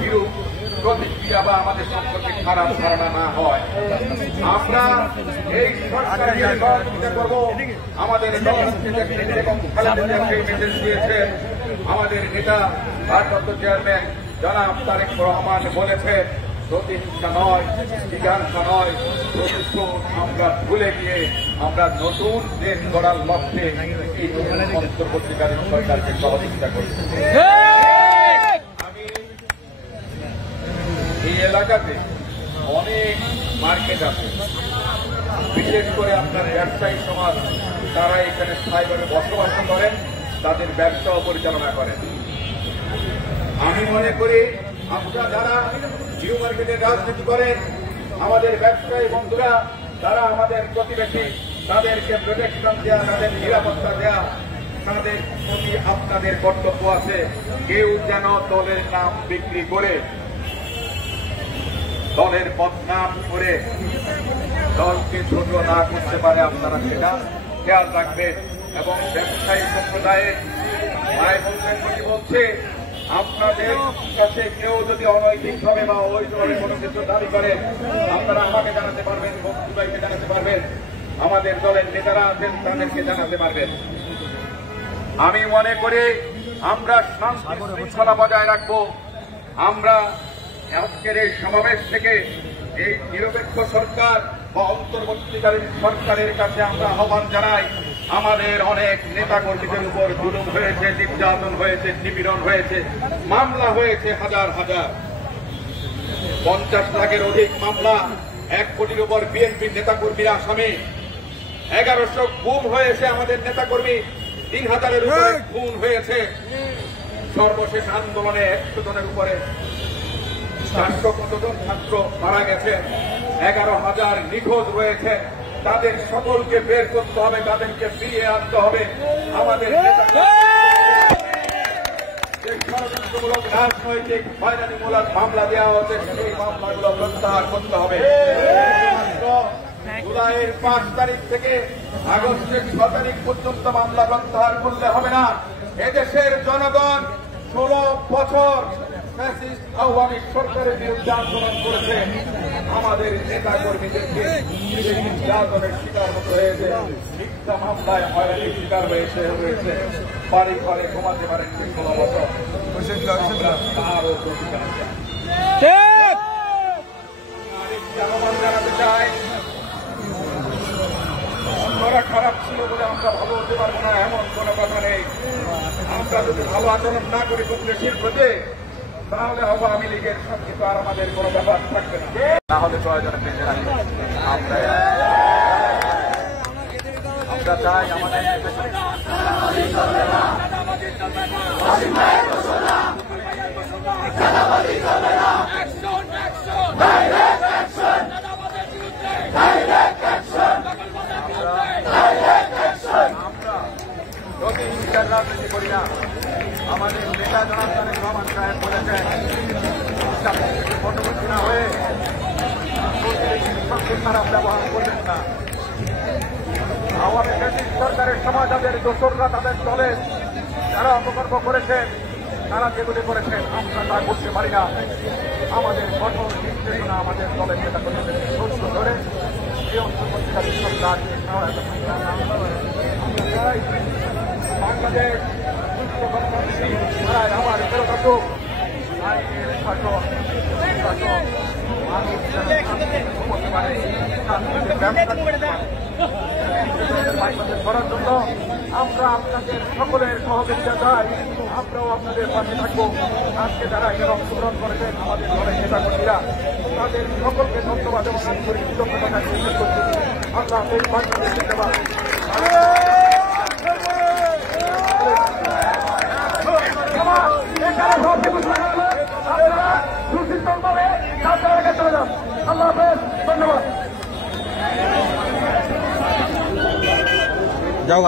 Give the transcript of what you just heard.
বিরূপ প্রতিক্রিয়া বা আমাদের সম্পর্কে খারাপ ধারণা না হয়, আমরা এই সরকারকে সহযোগিতা করব। আমাদের এবং মেসেজ দিয়েছেন আমাদের নেতা ভারপ্রাপ্ত চেয়ারম্যান জনাব তারেক রহমান বলেছেন, প্রতিহিংসা নয়, জিজ্ঞাসা নয়, প্রতিশোধ আমরা ভুলে গিয়ে আমরা নতুন দেশ গড়ার লক্ষ্যে এই অন্তর্বর্তীকালীন সরকারকে সহযোগিতা করছি। আমি এই এলাকাতে অনেক মার্কেট আছে, বিশেষ করে আপনার ব্যবসায়ী সমাজ, তারা এখানে স্থায়ীভাবে বসবাস করেন, তাদের ব্যবসাও পরিচালনা করেন। আমি মনে করি আপনারা যারা নিউ মার্কেটে রাজনীতি করেন, আমাদের ব্যবসায়ী বন্ধুরা, তারা আমাদের প্রতিবেশী, তাদেরকে প্রোটেকশন দেওয়া, তাদের নিরাপত্তা দেওয়া, তাদের প্রতি আপনাদের কর্তব্য আছে। কেউ যেন দলের নাম বিক্রি করে, দলের বদনাম করে দলকে ছোট না করতে পারে, আপনারা সেটা খেয়াল রাখবেন। এবং ব্যবসায়ী সম্প্রদায়ে ভাই বলছেন বলছে, আপনাদের কাছে কেউ যদি অনৈতিকভাবে বা অবৈধভাবে কোনো কিছু দাবি করে, আপনারা আমাকে জানাতে পারবেন, বন্ধু ভাইকে জানাতে পারবেন, আমাদের দলের নেতারা আছেন তাদেরকে জানাতে পারবেন। আমি মনে করি আমরা শান্তি শৃঙ্খলা বজায় রাখবো। আমরা আজকের এই সমাবেশ থেকে এই নিরপেক্ষ সরকার বা অন্তর্বর্তীকালীন সরকারের কাছে আমরা আহ্বান জানাই, আমাদের অনেক নেতা কর্মীদের উপর জুলুম হয়েছে, নির্যাতন হয়েছে, নিপীড়ন হয়েছে, মামলা হয়েছে হাজার হাজার, 50 লাখের অধিক মামলা, 1 কোটির উপর বিএনপির নেতাকর্মীরা আসামি, 1100 গুম হয়েছে আমাদের নেতাকর্মী, 3000-এর উপরে খুন হয়েছে। সর্বশেষ আন্দোলনে 100 জনের উপরে 400 কতজন ছাত্র মারা গেছে, 11,000 নিখোঁজ রয়েছে। তাদের সকলকে বের করতে হবে, তাদেরকে ফিরিয়ে আনতে হবে। আমাদের ষড়যন্ত্রমূলক রাজনৈতিক হয়রানিমূলক মামলা দেওয়া হচ্ছে, সেই মামলাগুলো প্রত্যাহার করতে হবে। জুলাইয়ের 5 তারিখ থেকে আগস্টের 6 তারিখ পর্যন্ত মামলা প্রত্যাহার করলে হবে না। এদেশের জনগণ 16 বছর আওয়ামী সরকারের বিরুদ্ধে আন্দোলন করেছে। আমাদের নেতা কর্মীদেরকে নির্যাতনের শিকার হতে হয়েছে, মিথ্যা মামলায় হয়রানির শিকার হয়েছে, বাড়ি ঘরে ঘুমাতে পারেন 16 বছর। তারও প্রতিকার আহ্বান জানাতে চাই, অন্যরা খারাপ ছিল বলে আমরা ভালো হতে পারবো না এমন কোন কথা নেই। আমরা যদি ভালো আচরণ না করি দেশের প্রতি, তাহলে আওয়ামী লীগের সঙ্গে তো আর আমাদের কোনো ব্যাপার থাকবে না। তাহলে প্রয়োজনে বেঁচে রাখি আমরা চাই আমাদের প্রতিহিংসার রাজনীতি করি না। আমাদের নেতা জনাব তারেক রহমান সাহেব বলেছেন, পটবর্তী না হয়ে সবচেয়ে খারাপ ব্যবহার করবেন না। আওয়ামী সরকারের সময় তাদের দোসররা তাদের দলে যারা অপকর্ম করেছেন, তারা যেগুলি করেছেন আমরা তা করতে পারি না। আমাদের কঠোর নির্দেশনা আমাদের দলের নেতা কর্মীদের সহ্য ধরে এই অন্তর্বর্তীকালীন সরকারকে সহায়তা আমরা চাই বাংলাদেশ আমার ফেরত আসুক, আইনের শাসন করার জন্য আমরা আপনাদের সকলের সহযোগিতা চাই। আমরাও আপনাদের পাশে থাকবো। আজকে যারা এখানে অংশগ্রহণ করেছেন আমাদের দলের নেতা কর্মীরা, তাদের সকলকে ধন্যবাদ এবং আন্তরিক কৃতজ্ঞতা জানিয়ে করছি। আল্লাহ এই বাংলাদেশ ধন্যবাদ। আল্লাহ হাফেজ, ধন্যবাদ। যাও